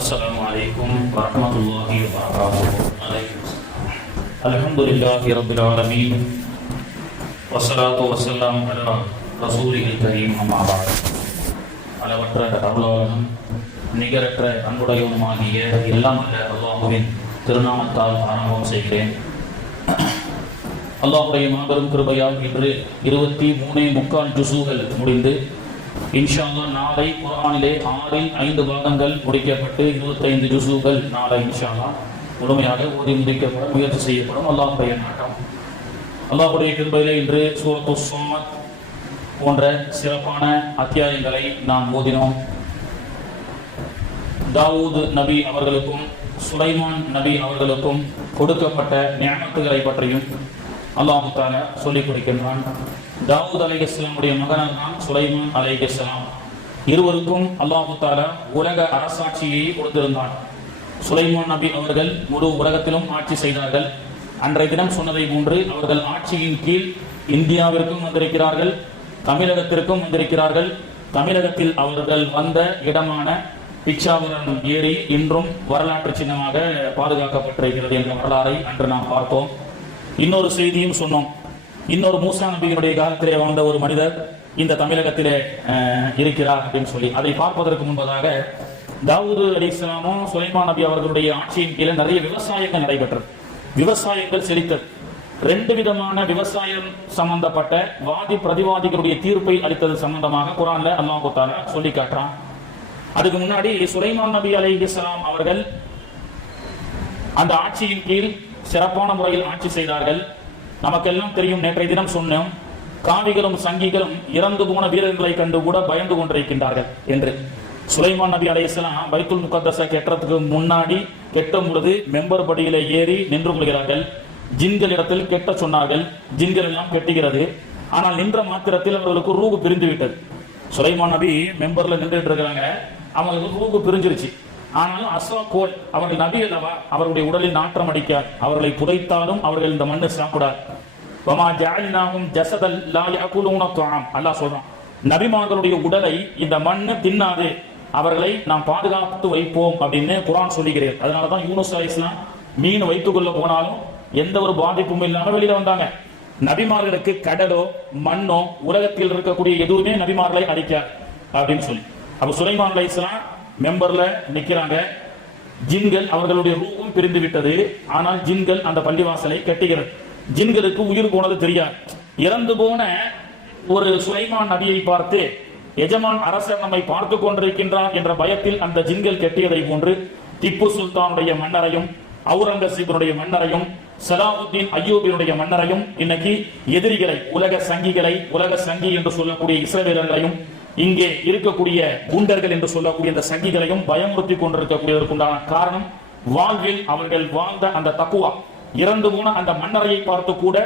السلام عليكم ورحمة الله وبركاته. الحمد لله رب العالمين والصلاة والسلام على رسوله الكريم أما بعد. அளவற்ற அருளாளனும் நிகரற்ற அன்புடையவனுமாகிய எல்லாம் அல்ல அல்லாஹுவின் திருநாமத்தால் ஆரம்பம் செய்கிறேன். அல்லாஹுடைய மாபெரும் கிருபையால் இன்று 23 ஜுஸூகள் முடிந்து இன்ஷா அல்லாஹ் நாளை குர்ஆனிலே 5 பாகங்கள் முடிக்கப்பட்டு 25 ஜுஸூகள் நாளை இன்ஷா அல்லாஹ் முழுமையாக ஓதி முடிக்கப்பட முயற்சி செய்யப்படும். அல்லாஹுடைய நாட்டம். அல்லாஹுடைய கிருபையிலே இன்று சூரத்து ஸாத் போன்ற சிறப்பான அத்தியாயங்களை நாம் ஓதினோம். தாவூத் நபி அவர்களுக்கும் சுலைமான் நபி அவர்களுக்கும் கொடுக்கப்பட்ட நியமத்துகளை பற்றியும் அல்லாஹ் தஆலா சொல்லிக் கொடுக்கின்றான். தாவூத் அலைஹிஸ்ஸலாமுடைய மகனார் தான் சுலைமான் அலைஹிஸ்ஸலாம். இருவருக்கும் அல்லாஹ் தஆலா உலக அரசாட்சியை கொடுத்திருந்தான். சுலைமான் நபி அவர்கள் முழு உலகத்திலும் ஆட்சி செய்தார்கள். அன்றைய தினம் சொன்னதை போன்று அவர்கள் ஆட்சியின் கீழ் இந்தியாவிற்கும் வந்திருக்கிறார்கள், தமிழகத்திற்கும் வந்திருக்கிறார்கள். தமிழகத்தில் அவர்கள் வந்த இடமான பிச்சாவரம் ஏரி இன்றும் வரலாற்று சின்னமாக பாதுகாக்கப்பட்டிருக்கிறது என்ற வரலாறை அன்று நாம் பார்த்தோம். இன்னொரு செய்தியும் சொன்னோம். இன்னொரு மூசா நபியினுடைய காலத்திலே வாழ்ந்த ஒரு மனிதர் இந்த தமிழகத்திலே இருக்கிறார் அப்படின்னு சொல்லி அதை பார்ப்பதற்கு முன்பதாக தாவூத் அலைஹிஸ்ஸலாமும் சுலைமான் நபி அவர்களுடைய ஆட்சியின் கீழே நிறைய விவசாயங்கள் நடைபெற்றது. விவசாயங்கள் செழித்தது. 2 விதமான விவசாயம் சம்பந்தப்பட்ட வாதி பிரதிவாதிகளுடைய தீர்ப்பை அளித்தது சம்பந்தமாக குர்ஆன்ல அல்லாஹ் தஆலா சொல்லி காட்டுறான். அதுக்கு முன்னாடி சுலைமான் நபி அலைஹிஸ்ஸலாம் அவர்கள் அந்த ஆட்சியின் கீழ் சிறப்பான முறையில் ஆட்சி செய்தார்கள். நமக்கெல்லாம் தெரியும், நேற்றைய தினம் சொன்னோம், காவிகளும் சங்கிகளும் இறந்து போன வீரர்களை கண்டு கூட பயந்து கொண்டிருக்கின்றார்கள் என்று. சுலைமான் நபி அலைஹிஸ்ஸலாம் பைத்துல் முகத்தஸ கெட்டுறதுக்கு முன்னாடி கெட்டும் பொழுது மெம்பர் படியில ஏறி நின்று கொள்கிறார்கள். ஜின்கள் இடத்தில் கெட்ட சொன்னார்கள். ஜின்கள் எல்லாம் கெட்டுகிறது. ஆனால் நின்ற மாத்திரத்தில் அவர்களுக்கு ரூஹ் பிரிந்து விட்டது. சுலைமான் நபி மெம்பர்ல நின்றுட்டு இருக்கிறாங்க, அவங்களுக்கு ரூஹ் பிரிஞ்சிருச்சு. ஆனாலும் அஸ்வாகோல் அவர்கள் நபி அல்லவா, அவர்களுடைய உடலில் நாற்றம் அடிக்கார். அவர்களை புதைத்தாலும் அவர்கள் இந்த மண்ணை சாப்பிடார். வமா ஜஅல்நாஹும் ஜஸதல் லா யஅகுலூன துஆம். அல்லாஹ் சொல்றான், நபிமார்களுடைய உடலை இந்த மண்ணு தின்னாது, அவர்களை நாம் பாதுகாத்து வைப்போம் அப்படின்னு குர்ஆன் சொல்லுகிறது. அதனாலதான் யூனுஸ் அலைஹிஸ்ஸலாம் மீன் வைத்துக் கொள்ள போனாலும் எந்த ஒரு பாதிப்பும் இல்லாம வெளியில வந்தாங்க. நபிமார்களுக்கு கடலோ மண்ணோ உலகத்தில் இருக்கக்கூடிய எதுவுமே நபிமார்களை அடிக்காது அப்படின்னு சொல்லி. அப்ப சுலைமான் அலைஹிஸ்ஸலாம் மெம்பர்ல நிக்கிறாங்க. ஜின்கள் அவர்களுடைய ரூஹும் பிரிந்து விட்டது. ஆனால் ஜின்கள் அந்த பள்ளிவாசலை கட்டுகிறது. ஜின்களுக்கு உயிர் போனது தெரியாது. இறந்து போன ஒரு சுலைமான் நபியை பார்த்து எஜமான் அரசர் நம்மை பார்த்து கொண்டிருக்கின்றார் என்ற பயத்தில் அந்த ஜின்கள் கட்டியதை போன்று திப்பு சுல்தானுடைய மன்னரையும் அவுரங்கசீபனுடைய மன்னரையும் சலாவுத்தீன் அய்யூபினுடைய மன்னரையும் இன்னைக்கு எதிரிகளை உலக சங்கி என்று சொல்லக்கூடிய இஸ்ரவேலர்களையும் இங்கே இருக்கக்கூடிய குண்டர்கள் என்று சொல்லக்கூடிய இந்த சங்கிகளையும் பயமுறுத்தி கொண்டிருக்கக்கூடியதற்குண்டான காரணம் வாழ்வில் அவர்கள் வாழ்ந்த அந்த தக்குவா. இறந்து போன அந்த மன்னரையை பார்த்து கூட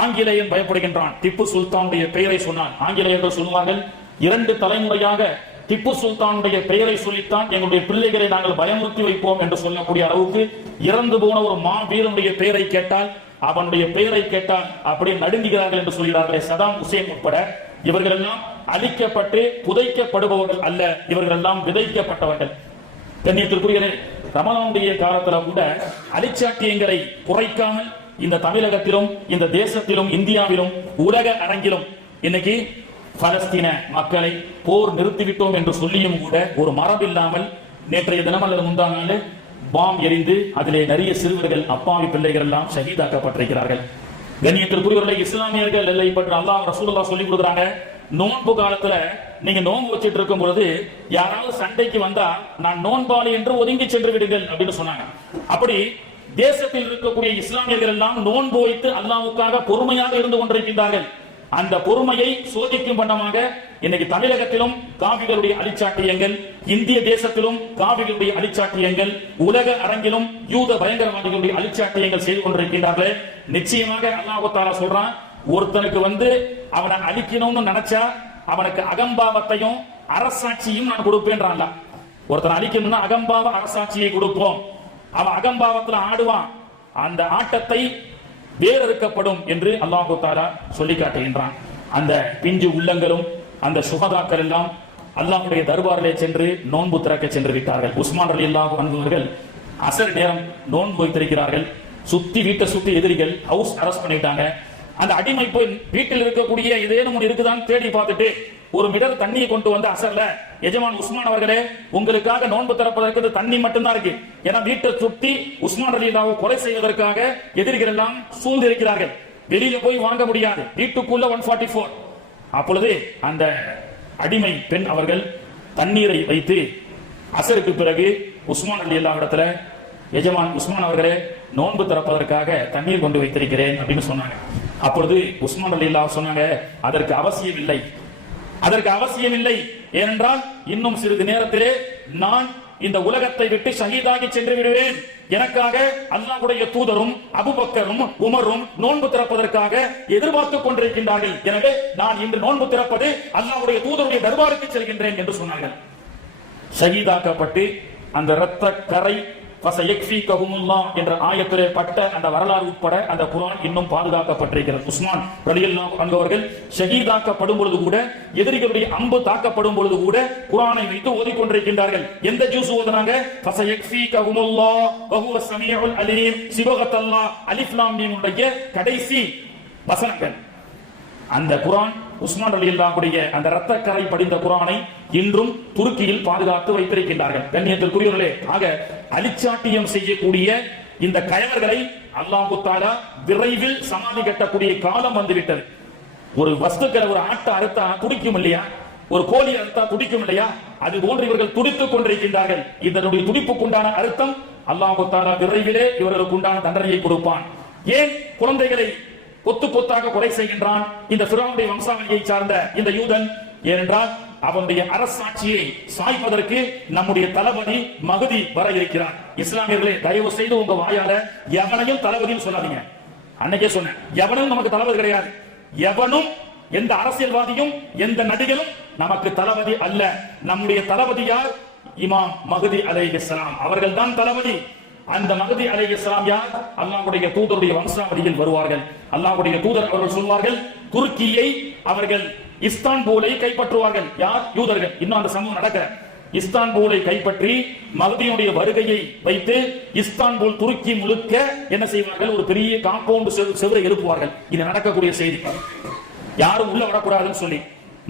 ஆங்கிலேயன் பயப்படுகின்றான். திப்பு சுல்தானுடைய பெயரை சொன்னான். ஆங்கிலேயர்கள் சொல்லுவார்கள், 2 தலைமுறையாக திப்பு சுல்தானுடைய பெயரை சொல்லித்தான் எங்களுடைய பிள்ளைகளை நாங்கள் பயமுறுத்தி வைப்போம் என்று சொல்லக்கூடிய அளவுக்கு இறந்து போன ஒரு வீரனுடைய பெயரை கேட்டால், அவனுடைய பெயரை கேட்டால் அப்படியே நடுங்குகிறார்கள் என்று சொல்கிறார்களே. சதாம் ஹுசேன் உட்பட இவர்கள் எல்லாம் அழிக்கப்பட்டு புதைக்கப்படுபவர்கள் அல்ல, இவர்கள் எல்லாம் விதைக்கப்பட்டவர்கள். கண்ணியத்திற்குரிய ரமலானுடைய காலத்துல கூட அழிச்சாட்டியங்களை குறைக்காமல் இந்த தமிழகத்திலும் இந்த தேசத்திலும் இந்தியாவிலும் உலக அரங்கிலும் இன்னைக்கு பலஸ்தீன மக்களை போர் நிறுத்திவிட்டோம் என்று சொல்லியும் கூட ஒரு மரபில்லாமல் நேற்றைய தினம் அல்லது முந்தா நாள் பாம் எரிந்து அதிலே நிறைய சிறுவர்கள் அப்பாவி பிள்ளைகள் எல்லாம் ஷஹீதாக்கப்பட்டிருக்கிறார்கள். கண்ணியத்திற்குரியவர்களை இஸ்லாமியர்கள் எல்லை பற்றி அல்லாஹ் ரசூலுல்லாஹ் சொல்லி கொடுக்குறாங்க. நோன்பு காலத்துல நீங்க நோன்பு வச்சிட்டு இருக்கும் பொழுது யாராவது சண்டைக்கு வந்தா நான் நோன்பாளி என்று ஒதுங்கி சென்று விடுங்கள் அப்படின்னு சொன்னாங்க. அப்படி தேசத்தில் இருக்கக்கூடிய இஸ்லாமியர்கள் எல்லாம் நோன்பு வைத்து அல்லாஹ்வுக்காக பொறுமையாக இருந்து கொண்டிருக்கின்றார்கள். அந்த பொறுமையை சோதிக்கும் வண்ணமாக இன்னைக்கு தமிழகத்திலும் காவிகளுடைய அழிச்சாட்டியங்கள், இந்திய தேசத்திலும் காவிகளுடைய அழிச்சாட்டியங்கள், உலக அரங்கிலும் யூத பயங்கரவாதிகளுடைய அழிச்சாட்டியங்கள் செய்து கொண்டிருக்கின்றார்கள். நிச்சயமாக அல்லாஹ் தஆலா சொல்றான், ஒருத்தனுக்கு அவனை அழிக்கணும்னு நினைச்சா அவனுக்கு அகம்பாவத்தையும் அரசாட்சியும் நான் கொடுப்பேன்றான். ஒருத்தனை அழிக்கணும்னா அகம்பாவ அரசாட்சியை கொடுப்போம். அவன் அகம்பாவத்துல ஆடுவான், அந்த ஆட்டத்தை வேறறுக்கப்படும் என்று அல்லாஹ் தஆலா சொல்லி காட்டுகின்றான். அந்த பிஞ்சு உள்ளங்களும் அந்த சுகதாக்கள் எல்லாம் அல்லாஹ்வுடைய தர்பாரிலே சென்று நோன்பு திறக்க சென்று விட்டார்கள். உஸ்மான் ரலியல்லாஹு அன்ஹு அவர்கள் அசர் நேரம் நோன்பு வைத்திருக்கிறார்கள். வீட்டை சுத்தி எதிரிகள் ஹவுஸ் அரெஸ்ட் பண்ணிட்டாங்க. அந்த அடிமை போய் வீட்டில் இருக்கக்கூடிய ஏதேனும் ஒன்று இருக்குதான் தேடி பார்த்துட்டு ஒரு மிடர் தண்ணியை கொண்டு வந்து அசர்ல, எஜமான் உஸ்மான் அவர்களே, உங்களுக்காக நோன்பு திறப்பதற்கு தண்ணி மட்டும்தான் இருக்கு. ஏன்னா வீட்டை சுத்தி உஸ்மான் ரலியல்லாஹு கொலை செய்வதற்காக எதிரிகள் எல்லாம் சூழ்ந்து இருக்கிறார்கள். வெளியில போய் வாங்க முடியாது. வீட்டுக்குள்ள 144. அப்பொழுது அந்த அடிமை பெண் அவர்கள் தண்ணீரை வைத்து அசருக்கு பிறகு உஸ்மான் ரலியல்லாஹு இடத்துல, எஜமான் உஸ்மான் அவர்களே, நோன்பு திறப்பதற்காக தண்ணீர் கொண்டு வைத்திருக்கிறேன் அப்படின்னு சொன்னாங்க. அப்பொழுது உஸ்மான் ரலியல்லாஹு சொன்னாங்க, அதற்கு அவசியம் இல்லை, அதற்கு அவசியம் இல்லை. ஏனென்றால் இன்னும் சிறிது நேரத்திலே நான் இந்த உலகத்தை விட்டு ஷஹீதாகி சென்று விடுவேன். எனக்காக அல்லாஹ்வுடைய தூதரும் அபூபக்கரும் உமரும் நோன்பு திறப்பதற்காக எதிர்பார்த்துக் கொண்டிருக்கின்றார்கள். எனவே நான் இன்று நோன்பு திறப்பது அல்லாஹ்வுடைய தூதருடைய தர்பாருக்கு செல்கின்றேன் என்று சொன்னார்கள். ஷஹீதாக்கப்பட்டு அந்த இரத்த கரை என்ற ஆயத்திலே பட்ட அந்த வரலாறு உட்பட அந்த குர்ஆன் இன்னும் பாதுகாக்கப்பட்டிருக்கிறது. உஸ்மான் ரலியல்லாஹு அன்ஹு அவர்கள் ஷஹீதாக்கப்படும் பொழுது கூட, எதிரிகளுடைய அம்பு தாக்கப்படும் பொழுது கூட குர்ஆனை வைத்து ஓதிக்கொண்டிருக்கின்றார்கள். எந்த ஜூஸ் ஓதுனாங்க? ஃபஸயக்ஃபீகஹுமுல்லாஹ் வஹுவ ஸமீஉல் அலீம். சிபகத்தல்லாஹ் அலிஃப் லாம் மீம் உடைய கடைசி வசனங்கள். அந்த குர்ஆன் உஸ்மான் ரலியல்லாஹுடைய அந்த இரத்த கரை படிந்த குர்ஆனை இன்றும் துருக்கியில் பாதுகாத்து வைத்திருக்கின்றார்கள். கண்ணியத்திற்குரியவர்களே, ஆக அலிச்சாட்டியம் செய்யக்கூடிய இந்த கயவர்களை அல்லாஹ் தஆலா விரைவில் சமாதி கட்டக்கூடிய காலம் வந்துவிட்டது. ஒரு வஸ்துக்களை, ஒரு ஆட்டை அறுத்தா துடிக்கும் இல்லையா, ஒரு கோழி அறுத்தா துடிக்கும் இல்லையா, அது போன்று இவர்கள் துடித்துக் கொண்டிருக்கின்றார்கள். இதனுடைய துடிப்புக்குண்டான அர்த்தம் அல்லாஹ் தஆலா விரைவிலே இவர்களுக்கு உண்டான தண்டனையை கொடுப்பான். ஏன் குழந்தைகளை கொத்து கொத்தாக கொலை செய்கின்றான் இந்த ஃபிரௌனுடைய வம்சாவளியை சார்ந்த இந்த யூதன்? ஏனென்றால் அவனுடைய அரசாட்சியை சாய்ப்பதற்கு நம்முடைய தளபதி மஹதி வர இருக்கிறார். இஸ்லாமியர்களே, தயவு செய்து உங்க வாயால எவனையும் தளபதின்னு சொல்லாதீங்க. அன்னைக்கே சொன்னேன், எவனும் நமக்கு தளபதி கிடையாது. எவனும், எந்த அரசியல்வாதியும் எந்த நடிகரும் நமக்கு தளபதி அல்ல. நம்முடைய தளபதி யார்? இமாம் மஹதி அலைஹிஸ்ஸலாம் அவர்கள் தான் தளபதி. அந்த மஹதி அலைஹிஸ்ஸலாம் யார்? அல்லாஹ்வுடைய தூதருடைய வம்சாவளியில் வருவார்கள். அல்லாஹ்வுடைய தூதர் அவர்கள் சொல்வார்கள், துருக்கியை அவர்கள் இஸ்தான்புலை கைப்பற்றுவார்கள். யார்? யூதர்கள். இன்னும் அந்த சம்பவம் நடக்கிற இஸ்தான்புலை கைப்பற்றி மஹதியுடைய வருகையை வைத்து இஸ்தான்புல் துருக்கி முழுக்க என்ன செய்வார்கள்? ஒரு பெரிய காம்பவுண்ட் செவரை எழுப்புவார்கள். இது நடக்கக்கூடிய செய்தி. யாரும் உள்ள வரக்கூடாதுன்னு சொல்லி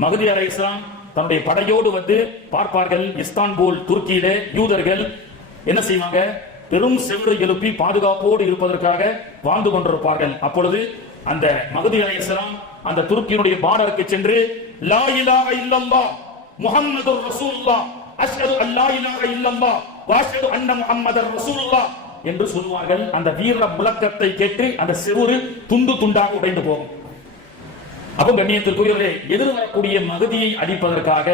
மஹதி அலைஹிஸ்ஸலாம் தன்னுடைய படையோடு வந்து பார்ப்பார்கள். இஸ்தான்புல் துருக்கியிலே யூதர்கள் என்ன செய்வாங்க? பெரும் செவரை எழுப்பி பாதுகாப்போடு இருப்பதற்காக வாழ்ந்து கொண்டிருப்பார்கள். அப்பொழுது அந்த மஹதி அலைஹிஸ்ஸலாம் அந்த துருக்கியினுடைய பார்டருக்கு சென்று லா இலாஹ இல்லல்லாஹ் முஹம்மதுர் ரசூலுல்லாஹ் அஷ்ஹது அல்லா இலாஹ இல்லல்லாஹ் வ அஷ்ஹது அன்ன முஹம்மதர் ரசூலுல்லாஹ் என்று சொல்வார்கள். அந்த வீர முழக்கத்தை கேட்டு அந்த செவுரு துண்டு துண்டாக உடைந்து போகும். அப்போ கண்ணியத்திற்குரியவர்களே, எதிர்வரக்கூடிய மகதியை அடிப்பதற்காக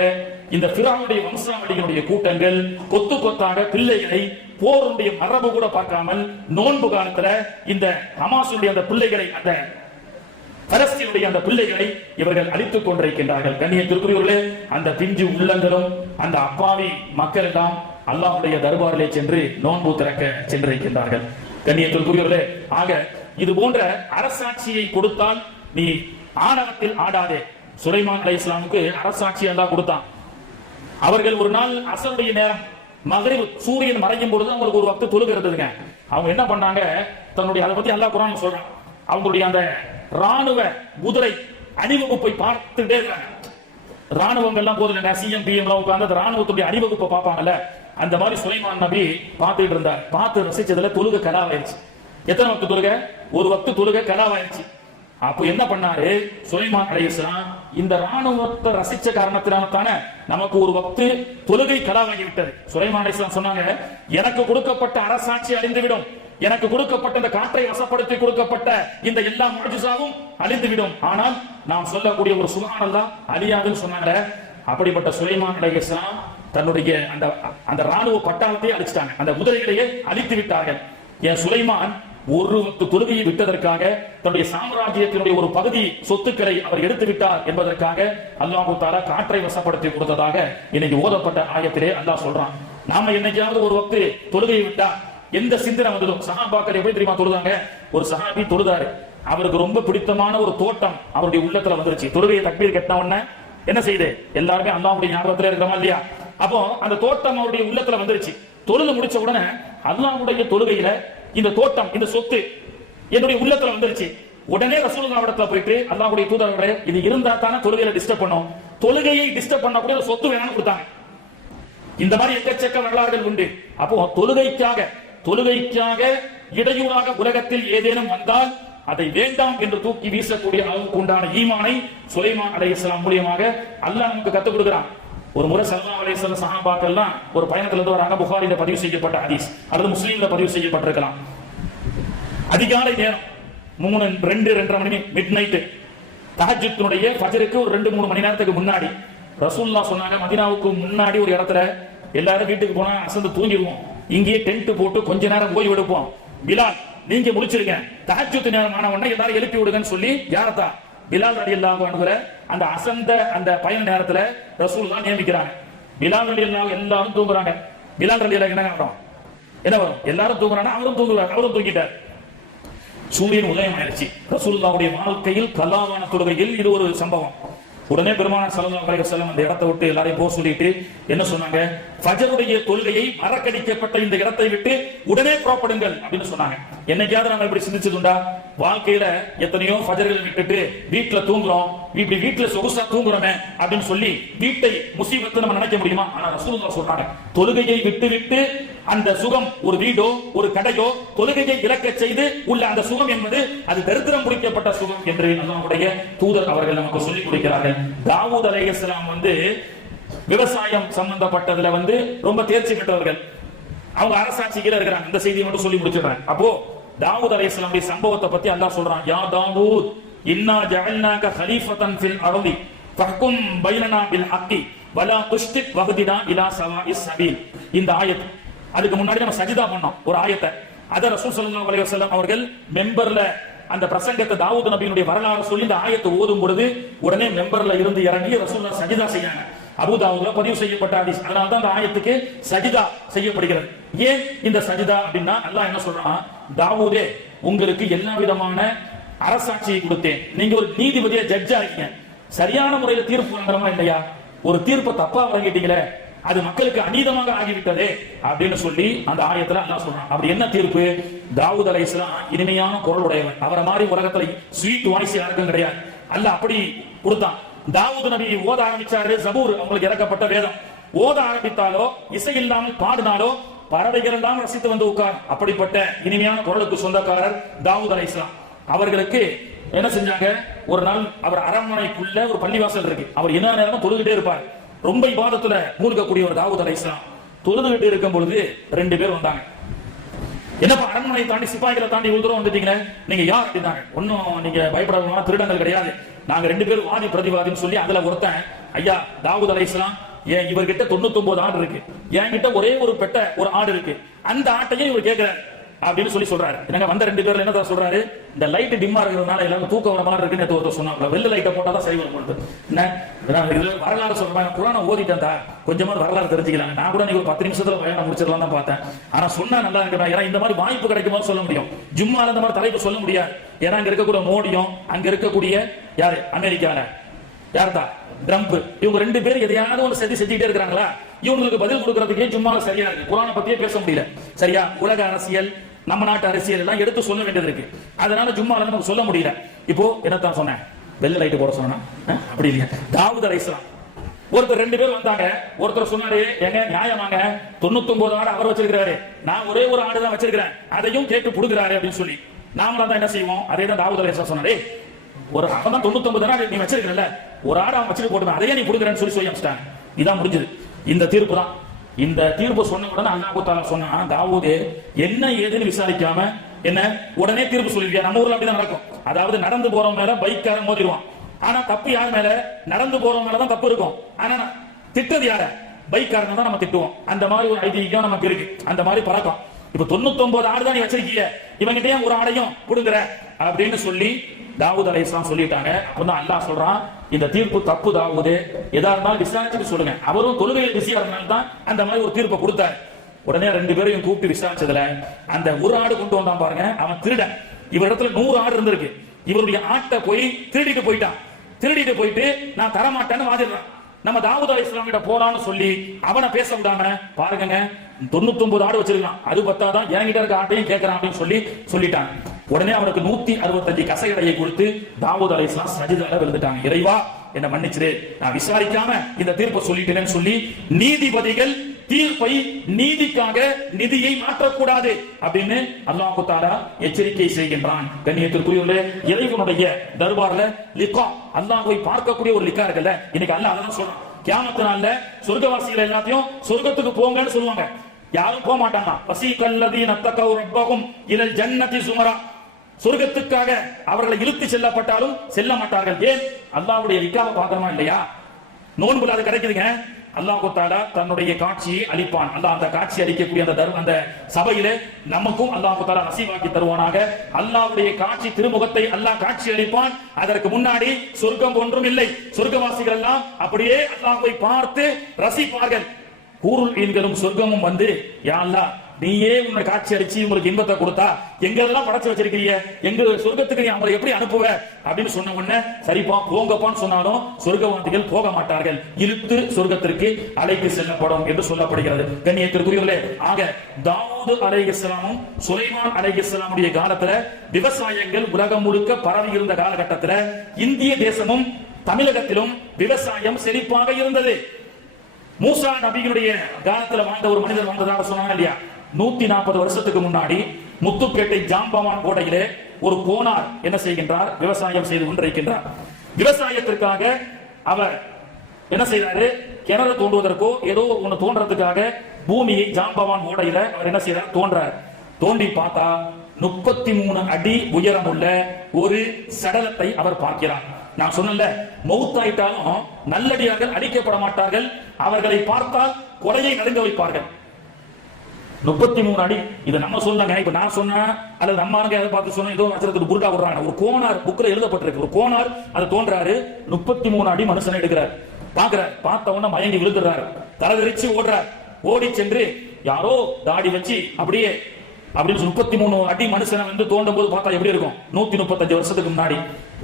இந்த ஃபிரௌனுடைய வம்சாவளியினுடைய கூட்டங்கள் கொத்து கொத்தாக பிள்ளைகளை போருடைய மரபு கூட பார்க்காமல் நோன்பு காலத்துல இந்த ஹமாஸுடைய அந்த பிள்ளைகளை, அந்த பலஸ்தீனுடைய அந்த பிள்ளைகளை இவர்கள் அழித்துக் கொண்டிருக்கின்றார்கள். கண்ணியத்திற்குரியவர்களே, அந்த பிஞ்சு உள்ளங்களும் அந்த அப்பாவி மக்கள் எல்லாம் அல்லாஹ்வுடைய தர்பாரிலே சென்று நோன்பு திறக்க சென்றிருக்கின்றார்கள். கண்ணியத்திற்குரியவர்களே, ஆக இது போன்ற அரசாட்சியை கொடுத்தால் நீ ஆணவத்தில் ஆடாதே. சுலைமான் அலைஹிஸ்ஸலாமுக்கு அரசாட்சி அல்லாஹ் கொடுத்தான். அவர்கள் ஒரு நாள் அசருடைய நேரம் மகரிப் சூரியன் மறையும் பொழுது அவங்களுக்கு ஒரு வக்து தொழுகை இருந்ததுங்க. அவங்க என்ன பண்ணாங்க? தன்னுடைய, அதை பத்தி அல்லாஹ் குர்ஆன்ல சொல்றான், அவங்களுடைய அந்த ராணுவ குதிரை அணிவகுப்பை பார்த்துட்டே இருக்காங்க. ராணுவங்கள்லாம் போதுங்க, சிஎம் பிஎம் எல்லாம் உட்கார்ந்து அந்த ராணுவத்துடைய அணிவகுப்பை பார்ப்பாங்கல்ல, அந்த மாதிரி சுலைமான் நபி பார்த்துட்டு இருந்தார். பார்த்து ரசிச்சதுல தொழுகை கலாவாயிருச்சு. எத்தனை வக்து தொழுகை? ஒரு வக்து தொழுகை கலாவாயிருச்சு. அப்போ என்ன பண்ணாரு சுலைமான் அலைஹிஸ்ஸலாம்? இந்த ராணுவத்தை ரசிச்ச காரணத்தினால தானே நமக்கு ஒரு வக்து தொழுகை கலாவாகி விட்டது. சுலைமான் அலைஹிஸ்ஸலாம் சொன்னாங்க, எனக்கு கொடுக்கப்பட்ட அரசாட்சி அழிந்துவிடும், எனக்கு கொடுக்கப்பட்ட இந்த காற்றை வசப்படுத்தி கொடுக்கப்பட்ட இந்த எல்லா முஅஜிஸாவும் அழிந்துவிடும், ஆனால் நாம் சொல்லக்கூடிய ஒரு சுப்ஹானல்லாஹ் அழியாதுன்னு சொன்னாங்க. அப்படிப்பட்ட சுலைமான் அலைஹிஸ்ஸலாம் தன்னுடைய அந்த ராணுவ பட்டாளத்தை அழிச்சிட்டாங்க, அந்த குதிரைகளையே அழித்து விட்டார்கள். என் சுலைமான் ஒரு தொழுகையை விட்டதற்காக தன்னுடைய சாம்ராஜ்யத்தினுடைய ஒரு பகுதி சொத்துக்களை அவர் எடுத்து விட்டார் என்பதற்காக அல்லாஹ் தஆலா காற்றை வசப்படுத்தி கொடுத்ததாக இன்னைக்கு ஓதப்பட்ட ஆயத்திலே அல்லாஹ் சொல்றான். நாம என்னைக்காவது ஒரு வக்து தொழுகையை விட்டா எந்த சிந்தனை வந்ததும்? சஹாபாக்கள் எப்படி தெரியுமா தொழுதாங்க? ஒரு சஹாபி தொழுதாரு, அவருக்கு ரொம்ப பிடித்தமான ஒரு தோட்டம் அவருடைய உள்ளத்துல வந்துருச்சு. தொழுகையை தக்பீர் கட்டின உடனே என்ன செய்யுது? எல்லாருமே அல்லாஹ்வுடைய ஞாபகத்துல இருக்கிறோமா இல்லையா? அப்போ அந்த தோட்டம் அவருடைய உள்ளத்துல வந்துருச்சு. தொழுது முடிச்ச உடனே அல்லாஹ்வுடைய தொழுகையில இந்த தோட்டம், இந்த சொத்து என்னுடைய உள்ளத்துல வந்துருச்சு. உடனே ரசூலுல்லாஹ் இடத்துல போயிட்டு அல்லாஹ்வுடைய தூதரே, இது இருந்தா தானே தொழுகையில டிஸ்டர்ப் பண்ணும், தொழுகையை டிஸ்டர்ப் பண்ணக்கூடிய ஒரு சொத்து வேணும்னு கொடுத்தாங்க. இந்த மாதிரி எக்கச்சக்க வரலாறுகள் உண்டு. அப்போ தொழுகைக்காக இடையூறாக உலகத்தில் ஏதேனும் வந்தால் அதை வேண்டாம் என்று தூக்கி வீசக்கூடிய அளவுக்கு உண்டான ஈமானை சுலைமான் அலைஹிஸ்ஸலாம் மூலமாக அல்லாஹ் நமக்கு கத்துக் கொடுக்கிறான். ஒரு முறை ஸல்லல்லாஹு அலைஹி வஸல்லம் சஹாபாக்கள்லாம் ஒரு பயணத்துல இருந்து வராங்க. புகாரில பதிவு செய்யப்பட்ட ஹதீஸ் அல்லது முஸ்லிம்ல பதிவு செய்யப்பட்டிருக்கலாம். அதிகாலை நேரம் 2:30 மணி மிட் நைட், தஹஜ்ஜுடைய ஃபஜ்ருக்கு ஒரு 2-3 மணி நேரத்துக்கு முன்னாடி ரசூலுல்லாஹ் சொன்னாங்க, மதீனாவுக்கு முன்னாடி ஒரு இடத்துல எல்லாரும் வீட்டுக்கு போனா அசந்து தூங்கிடுவோம், இங்கேயே டென்ட் போட்டு கொஞ்ச நேரம் ஓய்வு எடுப்போம். பிலால் நீங்க முடிச்சிருங்க, தஹஜ்ஜுத் நேரம் ஆன உடனே எல்லாரும் எழுப்பி விடுங்கன்னு சொல்லி யாரத்தா பிலால் ரலியல்லாஹு அன்ஹு அந்த அசந்த அந்த பயண நேரத்துல ரசூலுல்லாஹ் நியமிக்கிறாங்க. பிலால் ரலியல்லாஹு எல்லாரும் தூங்குறாங்க. பிலால் ரலியல்லாஹு என்ன வரும்? எல்லாரும் தூங்குறாங்க, அவரும் தூங்குறாங்க, அவரும் தூங்கிட்டார். சூரியன் உதயம் ஆயிடுச்சு. ரசூலுல்லாஹ்வுடைய வாழ்க்கையில் கல்லாவான தொழுகையில் இது ஒரு சம்பவம். உடனே பெருமானார் ஸல்லல்லாஹு அலைஹி வஸல்லம் அந்த இடத்தை விட்டு எல்லாரையும் போக சொல்லிட்டு என்ன சொன்னாங்க? ஃபஜ்ருடைய தொழுகையை மறக்கடிக்கப்பட்ட இந்த இடத்தை விட்டு உடனே புறப்படுங்கள் அப்படின்னு சொன்னாங்க. என்னைக்காவது நம்ம இப்படி சிந்திச்சதுண்டா? வாழ்க்கையில எத்தனையோ ஃபஜ்ர்கள் விட்டுட்டு வீட்டுல தூங்குறோம், இப்படி வீட்டுல சொகுசா தூங்குறோமே அப்படின்னு சொல்லி வீட்டை முசீபத்து நம்ம நினைக்க முடியுமா? ஆனா ரசூலுல்லாஹ் சொல்றாங்க, தொழுகையை விட்டு அந்த சுகம், ஒரு வீடோ ஒரு கடையோ தொழுகையை இழக்க செய்து உள்ள அந்த சுகம் என்பது அது தரித்திரம் பிடிக்கப்பட்ட சுகம் என்று அல்லாஹ்வுடைய தூதர் அவர்கள் நமக்கு சொல்லிக் கொடுக்கிறார்கள். தாவூத் அலைஹிஸ்ஸலாம் விவசாயம் சம்பந்தப்பட்டதுல ரொம்ப தேர்ச்சி பெற்றவர்கள். அவங்க அரசாட்சியில இருக்கிறாங்க. இந்த செய்தியை மட்டும் சொல்லி முடிச்சிடுறேன். அப்போ தாவூத் அலைஹிஸ்ஸலாமுடைய சம்பவத்தை பத்தி அல்லாஹ் சொல்றான், யா தாவூத் இன்னா ஜஅல்னாக கலீஃபத்தன் ஃபில் அர்தி ஃபஹ்கும் பைனனா பில் ஹக்கி வலா துஷ்டிக் வஹ்தினா இலா ஸவாஇஸ் ஸபீல். இந்த ஆயத், அதுக்கு முன்னாடி நம்ம சஜிதா பண்ணோம் ஒரு ஆயத்தை. அத ரசூல் ஸல்லல்லாஹு அலைஹி வஸல்லம் அவர்கள் மெம்பர்ல அந்த பிரசங்கத்தை தாவூத் நபியினுடைய வரலாறு சொல்லி இந்த ஆயத்தை ஓதும் பொழுது உடனே மெம்பர்ல இருந்து இறங்கி ரசூலுல்லாஹ் சஜிதா செய்யாங்க. அபூ தாவூத்ல பதிவு செய்யப்பட்ட ஹதீஸ். அதனால தான் அந்த ஆயத்துக்கு சஜிதா செய்யப்படுகிறது. ஏன் இந்த சஜிதா அப்படின்னா, அல்லாஹ் என்ன சொல்றான்? தாவூதே, உங்களுக்கு எல்லா விதமான அரசாட்சியை கொடுத்தேன், நீங்க ஒரு நீதிபதியா ஜட்ஜா இருக்கீங்க, சரியான முறையில் தீர்ப்பு வழங்குறமா இல்லையா? ஒரு தீர்ப்பை தப்பா வழங்கிட்டீங்களே, அது மக்களுக்கு அநீதமாக ஆகிவிட்டதே அப்படின்னு சொல்லி அந்த ஆயத்துல அல்லாஹ் சொல்றான். அப்படி என்ன தீர்ப்பு? தாவூத் அலைஹிஸ்ஸலாம் இனிமையான குரல் உடையவர். அவரை மாதிரி உலகத்துல ஸ்வீட் வாய்ஸ் யாருக்கும் கிடையாது. அல்லாஹ் அப்படி கொடுத்தான். தாவூத் நபி ஓத ஆரம்பிச்சாரு, ஜபூர் அவங்களுக்கு இறக்கப்பட்ட வேதம். ஓத ஆரம்பித்தாலோ இசை இல்லாமல் பாடினாலோ பறவைகள் எல்லாம் ரசித்து உட்கார். அப்படிப்பட்ட இனிமையான குரலுக்கு சொந்தக்காரர் தாவூத் அலைஹிஸ்ஸலாம். அவர்களுக்கு என்ன செஞ்சாங்க? ஒரு நாள் அவர் அரண்மனைக்குள்ள ஒரு பள்ளிவாசல் இருக்கு, அவர் என்ன நேரமும் தொழுதுகிட்டே இருப்பார். ரொம்ப இபாதத்துல மூழ்கக்கூடிய ஒரு தாவூத் அலைஹிஸ்ஸலாம் தொழுதுகிட்டு இருக்கும் பொழுது 2 பேர் வந்தாங்க. என்னப்பா அரண்மனை தாண்டி சிப்பாய்களை தாண்டி இவ்வளவு தூரம் வந்துட்டீங்க, நீங்க யார் அப்படின்னாங்க. ஒன்னும் நீங்க பயப்படாத, திருடங்கள் கிடையாது, நாங்க 2 பேரும் வாதி பிரதிவாதின்னு சொல்லி அதுல ஒருத்தன், ஐயா தாவூத் அலைஹிஸ்ஸலாம், ஏன் இவர்கிட்ட 99 ஆடு இருக்கு, என்கிட்ட ஒரே ஒரு பெட்ட ஒரு ஆடு இருக்கு, அந்த ஆட்டையும் இவர் கேட்கிறார் அப்படின்னு சொல்லி சொல்றாரு. என்னங்க வந்த 2 பேர்ல என்ன சொல்றாரு? இந்த லைட் டிம்மா இருக்கிறதுனால எல்லாரும் தூக்கம் வர மாதிரி இருக்குன்னு ஒருத்தர் சொன்னாங்க. வெள்ள லைட்டை போட்டாதான் சரி வரும். என்ன வரலாறு சொல்றேன், குரானை ஓதிட்டேன் தான், கொஞ்சமா வரலாறு தெரிஞ்சுக்கலாம். நான் கூட ஒரு 10 நிமிஷத்துல பயணம் முடிச்சிடலாம் தான் பார்த்தேன். ஆனா சொன்னா நல்லா இருக்கா? ஏன்னா இந்த மாதிரி வாய்ப்பு கிடைக்கும் போது சொல்ல முடியும். ஜும்மால இந்த மாதிரி தலைப்பு சொல்ல முடியாது. ஏன்னா அங்க இருக்கக்கூடிய மோடியும் அங்க இருக்கக்கூடிய யாரு அமெரிக்கால யார்தான் ட்ரம்ப், இவங்க 2 பேர் எதையாவது ஒன்று செஞ்சுட்டே இருக்கிறாங்களா? இவங்களுக்கு பதில் கொடுக்கறதுக்கே ஜும்மால சரியா இருக்கு. குரானை பத்தியே பேச முடியல. சரியா? உலக அரசியல், நம்ம நாட்டு அரசியல் எல்லாம் எடுத்து சொல்ல வேண்டியது இருக்கு. அதனால ஜும்மால நமக்கு சொல்ல முடியல. இப்போ என்னத்தான் சொன்னேன்? வெள்ளை லைட் போட சொன்னா அப்படி இல்லையா? தாவூத் அலைஹிஸ்ஸலாம் ஒருத்தர் 2 பேர் வந்தாங்க. ஒருத்தர் சொன்னாரு, எங்க நியாயமாங்க, 99 ஆடு அவர் வச்சிருக்கிறாரு, நான் ஒரே ஒரு ஆடு தான் வச்சிருக்கிறேன், அதையும் கேட்டு புடுகிறாரு அப்படின்னு சொல்லி நாம தான் என்ன செய்வோம்? அதே தான் தாவூத் அலைஹிஸ்ஸலாம் சொன்னாரு, ஒரு அவன் தான் 99 ஆடு நீ வச்சிருக்கல, ஒரு ஆடு அவன் வச்சுட்டு போட்டு அதையே நீ புடுகிறேன்னு சொல்லி அமைச்சிட்டாங்க. இதான் முடிஞ்சது. இந்த தீர்ப்பு தான். இந்த தீர்ப்பு சொன்ன உடனே அல்லாஹ் தஆலா சொன்னான், தாவூதே என்ன ஏதுன்னு விசாரிக்காம என்ன உடனே தீர்ப்பு சொல்லிருக்கியா? நம்ம ஊர்ல அப்படிதான் நடக்கும். அதாவது நடந்து போறவங்க மேல பைக்காரன் மோதிடுவான். ஆனா தப்பு யார் மேல? நடந்து போறவங்க மேலதான் தப்பு இருக்கும். ஆனா திட்டது யார? பைக்காரன் தான் நம்ம திட்டுவோம். அந்த மாதிரி ஒரு ஐதீகம் நமக்கு இருக்கு. அந்த மாதிரி பழக்கம். இப்ப 99 ஆடு தான் நீ வச்சிருக்கீங்க, இவங்கிட்டே ஒரு ஆடையும் புடுங்குற அப்படின்னு சொல்லி தாவூத் அலைஹிஸ்ஸலாம் சொல்லிட்டாங்க. அப்பதான் அல்லாஹ் சொல்றான், இந்த தீர்ப்பு தப்பு தாவூதே, எதா இருந்தாலும் விசாரிச்சுட்டு சொல்லுங்க. அவரும் தொழுகையில் பிஸியா இருந்தாலும் தான் அந்த மாதிரி ஒரு தீர்ப்பை கொடுத்தாரு. உடனே 2 பேரையும் கூப்பிட்டு விசாரிச்சதுல அந்த ஒரு ஆடு கொண்டு வந்தான் பாருங்க, அவன் திருடன். இவரிடத்துல 100 ஆடு இருந்திருக்கு. இவருடைய ஆட்டை போய் திருடிட்டு போயிட்டான். திருடிட்டு போயிட்டு நான் தரமாட்டேன்னு வாதிடுறான். நம்ம தாவூத் அலைஹிஸ்ஸலாம் கிட்ட போலான்னு சொல்லி அவனை பேச விடாம, பாருங்க 99 ஆடு வச்சிருக்கான், அது பத்தாதான் என்கிட்ட இருக்க ஆட்டையும் கேட்கறான் அப்படின்னு சொல்லிட்டான். உடனே அவனுக்கு 165 கசையடையை கொடுத்து தாவூத் அலைஹிஸ்ஸலாம் சஜிதால விழுந்துட்டாங்க. இறைவா என்ன மன்னிச்சிரு, நான் விசாரிக்காம இந்த தீர்ப்பை சொல்லிட்டேன்னு சொல்லி நீதிபதிகள் தீர்ப்பை நீதிக்காக நிதியை மாற்றக்கூடாது அப்படின்னு அல்லாஹ் தஆலா எச்சரிக்கை செய்கின்றான். கண்ணியத்திற்குரியவர்களே, இறைவனுடைய தர்பார்ல லிகா, அல்லாஹ்வை பார்க்கக்கூடிய ஒரு லிகா இருக்குல்ல, இன்னைக்கு அல்லாஹ் அதான் சொல்றான். கியாமத் நாள்ல சொர்க்கவாசிகள் எல்லாத்தையும் சொர்க்கத்துக்கு போங்கன்னு சொல்லுவாங்க. யாரும் போக மாட்டாங்க. வஸீகல்லதீன தகவ் ரப்பஹும் இலல் ஜன்னதி ஸுமரா, சொர்க்கத்துக்காக அவர்களை இழுத்து செல்லப்பட்டாலும் செல்ல மாட்டார்கள். ஏன்? அல்லாஹ்வுடைய லிகாவை பார்க்கறமா இல்லையா? நோன்புல அது கிடைக்குதுங்க. அல்லாஹ் தஆலா தன்னுடைய காட்சியை அளிப்பான். அல்லாஹ் அந்த காட்சி அளிக்கக்கூடிய அந்த சபையிலே நமக்கும் அல்லாஹ் தஆலா நசீபாக்கி தருவானாக. அல்லாஹ்வுடைய காட்சி திருமுகத்தை அல்லாஹ் காட்சி அளிப்பான். அதற்கு முன்னாடி சொர்க்கம் ஒன்றும் இல்லை. சொர்க்கவாசிகள் எல்லாம் அப்படியே அல்லாஹ்வை பார்த்து ரசிப்பார்கள். ஹூருல் ஈன்களும் சொர்க்கமும் வந்து, யா அல்லாஹ் நீயே உன்னை காட்சி அடிச்சு உங்களுக்கு இன்பத்தை கொடுத்தா எங்கெல்லாம் படைச்சு வச்சிருக்கீங்க, எங்க சொர்க்கத்துக்கு நீ அவங்களை எப்படி அனுப்புவ அப்படின்னு சொன்ன உடனே சரிப்பா போங்கப்பான்னு சொன்னாலும் சொர்க்கவாதிகள் போக மாட்டார்கள். இழுத்து சொர்க்கத்திற்கு அழைத்து செல்லப்படும் என்று சொல்லப்படுகிறது. கண்ணியத்திற்குரியவர்களே, ஆக தாவூத் அலைஹிஸ்ஸலாமும் சுலைமான் அலைஹிஸ்ஸலாமுடைய காலத்துல விவசாயங்கள் உலகம் முழுக்க பரவி இருந்த காலகட்டத்தில் இந்திய தேசமும் தமிழகத்திலும் விவசாயம் செழிப்பாக இருந்தது. மூசா நபியுடைய காலத்துல வாழ்ந்த ஒரு மனிதர் வந்ததாக சொன்னாங்க இல்லையா? 140 வருஷத்துக்கு முன்னாடி முத்துப்பேட்டை ஜாம்பவான் கோட்டையிலே ஒரு கோனார் என்ன செய்கின்றார்? விவசாயம் செய்து கொண்டிருக்கின்றார். விவசாயத்திற்காக அவர் என்ன செய்தாரு? கிணறு தோண்டுவதற்கோ ஏதோ ஒண்ணு தோன்றதுக்காக பூமியை ஜாம்பவான் கோட்டையில அவர் என்ன செய்தார்? தோன்றார். தோண்டி பார்த்தா 33 அடி உயரமுள்ள ஒரு சடலத்தை அவர் பார்க்கிறார். நான் சொன்னல, மௌத்தாயிட்டாலும் நல்லடியார்கள் அடிக்கப்பட மாட்டார்கள். அவர்களை பார்த்தால் கொலையை நடுங்க வைப்பார்கள். 33 அடி. இது நம்ம சொன்னாங்க, இப்ப நான் சொன்ன அல்லது நம்ம எதை பார்த்து சொன்ன ஏதோ அச்சரத்துக்கு புர்கா விடுறாங்க. ஒரு கோனார் புக்ல எழுதப்பட்டிருக்கு. ஒரு கோனார் அதை தோன்றாரு. 33 அடி மனுஷனை எடுக்கிறார். பாக்குறார். பார்த்த உடனே மயங்கி விழுந்துறாரு. தலைவிரிச்சு ஓடுறார். ஓடி சென்று யாரோ தாடி வச்சு அப்படியே அப்படின்னு 33 அடி மனுஷனை வந்து தோண்டும் போது பார்த்தா எப்படி இருக்கும்? 135 வருஷத்துக்கு முன்னாடி.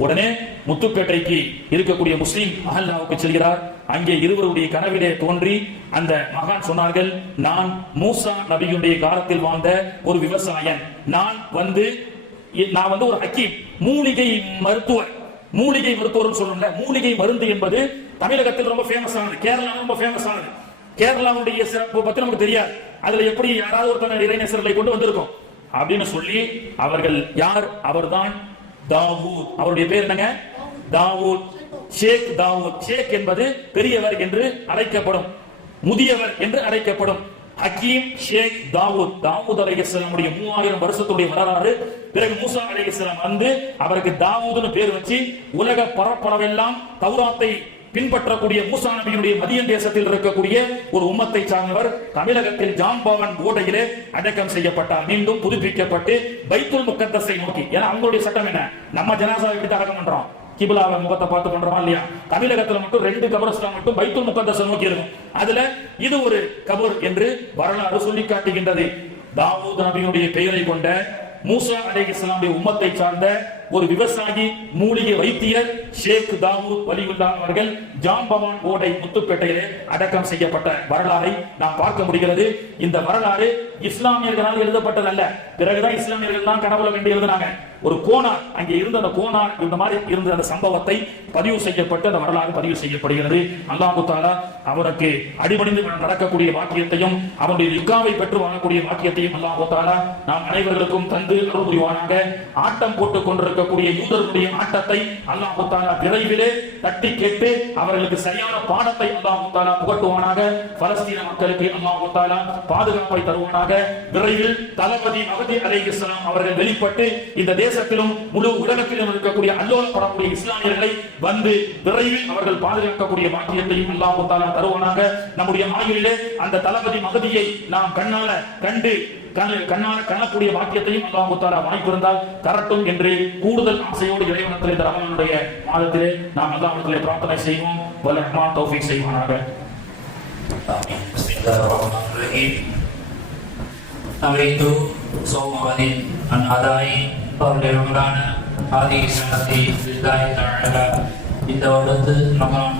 உடனே முத்துப்பேட்டைக்கு இருக்கக்கூடிய முஸ்லீம் மஹல்லாவுக்கு செல்கிறார். அங்கே இருவருடைய கனவிலே தோன்றி அந்த மகான் சொன்னார்கள், நான் மூசா நபியுடைய காலத்தில் வாழ்ந்த ஒரு விவசாயன். நான் வந்து ஒரு ஹக்கீம், மூலிகை மருத்துவர். மூலிகை மருத்துவர் சொல்லல, மூலிகை மருந்து என்பது தமிழகத்தில் ரொம்ப ஃபேமஸ் ஆனது, கேரளா ரொம்ப ஃபேமஸ் ஆனது. கேரளாவுடைய சிறப்பு பத்தி நமக்கு தெரியாது. அதுல எப்படி யாராவது ஒருத்தர் இறைநேசர்களை கொண்டு வந்திருக்கும் அப்படின்னு சொல்லி அவர்கள் யார்? அவர்தான் தாவூத். அவருடைய பேர் என்னங்க? தாவூத். ஷேக் தாவூத். ஷேக் என்பது பெரியவர் என்று அழைக்கப்படும், முதியவர் என்று அழைக்கப்படும். ஹக்கீம் ஷேக் தாவூத். தாவூத் அலைஹிஸ்ஸலாமுடைய 3000 வருஷத்துடைய வரலாறு. பிறகு மூசா அலைஹிஸ்ஸலாம் வந்து அவருக்கு தாவூத்னு பேர் வச்சு உலக பரப்பளவெல்லாம் தௌராத்தை பின்பற்றக்கூடிய மூசா நபியுடைய மதியன் தேசத்தில் இருக்கக்கூடிய ஒரு உம்மத்தை சார்ந்தவர் தமிழகத்தில் ஜாம்பவான் கோட்டையிலே அடக்கம் செய்யப்பட்டார். மீண்டும் புதுப்பிக்கப்பட்டு பைத்துல் முகத்தஸை நோக்கி, ஏன்னா அவங்களுடைய சட்டம் என்ன? நம்ம ஜனாசாவை எப்படி அடக்கம் பண்றோம்? கிபிலாவை முகத்தை பார்த்து பண்றோமா இல்லையா? தமிழகத்துல மட்டும் 2 கபரஸ்தான் மட்டும் பைத்துல் முகத்தஸை நோக்கி இருக்கும். அதுல இது ஒரு கபர் என்று வரலாறு சொல்லி காட்டுகின்றது. தாவூத் நபியுடைய பெயரை கொண்ட மூசா அலைஹிஸ்ஸலாமுடைய உம்மத்தை சார்ந்த ஒரு விவசாயி, மூலிகை வைத்தியர் ஷேக் தாவூத் வலியுல்லாஹ் அவர்கள் ஜாம்பவான் கோட்டை முத்துப்பேட்டையிலே அடக்கம் செய்யப்பட்ட வரலாறை நாம் பார்க்க முடிகிறது. இந்த வரலாறு இஸ்லாமியர்களால் எழுதப்பட்டதல்ல. பிறகுதான் இஸ்லாமியர்கள் தான் கனவுல வேண்டி எழுதினாங்க. ஒரு கோனார் அங்கே இருந்த அந்த கோனார் இந்த மாதிரி இருந்த அந்த சம்பவத்தை பதிவு செய்யப்பட்டு அந்த வரலாறு பதிவு செய்யப்படுகிறது. அல்லாஹ் தஆலா அவருக்கு அடிபணிந்து நடக்கக்கூடிய வாக்கியத்தையும் அவருடைய லிக்காவை பெற்று வாழக்கூடிய வாக்கியத்தையும் அல்லாஹ் தஆலா நாம் அனைவருக்கும் தந்து அருள் புரிவானாக. ஆட்டம் போட்டுக் கொண்டிருக்கக்கூடிய யூதர்களுடைய ஆட்டத்தை அல்லாஹ் தஆலா விரைவிலே தட்டி கேட்டு அவர்களுக்கு சரியான பாடத்தை அல்லாஹ் தஆலா புகட்டுவானாக. பலஸ்தீன மக்களுக்கு அல்லாஹ் தஆலா பாதுகாப்பை தருவானாக. விரைவில் தளபதி மஹ்தி அலைஹிஸ்ஸலாம் அவர்கள் வெளிப்பட்டு இந்த தேசத்திலும் முழு உலகத்திலும் இருக்கக்கூடிய அல்லோலப்படக்கூடிய இஸ்லாமியர்களை வந்து விரைவில் அவர்கள் பாதுகாக்கக்கூடிய பாக்கியத்தையும் அல்லாஹ் தஆலா தருவானாக. நம்முடைய ஆயுளிலே அந்த தளபதி மஹ்தியை நாம் கண்ணால கண்டு காணக்கூடிய பாக்கியத்தையும் அல்லாஹ் தஆலா வாய்ப்பிருந்தால் தரட்டும் என்று கூடுதல் ஆசையோடு இறைவனிடத்திலே இந்த ரமலானுடைய மாதத்திலே நாம் அல்லாஹ்விடத்திலே பிரார்த்தனை செய்வோம். வல் ரஹ்மான் தௌஃபீக் செய்வானாக. ஆமீன். பிஸ்மில்லாஹிர்ரஹ்மானிர்ரஹீம். நவைது சௌமவதின் அன் அதாயி பர்ல ரமலான ஹாதிஹி ஸனதி லில்லாஹி தஆலா இந்த வருடத்து ரமலான்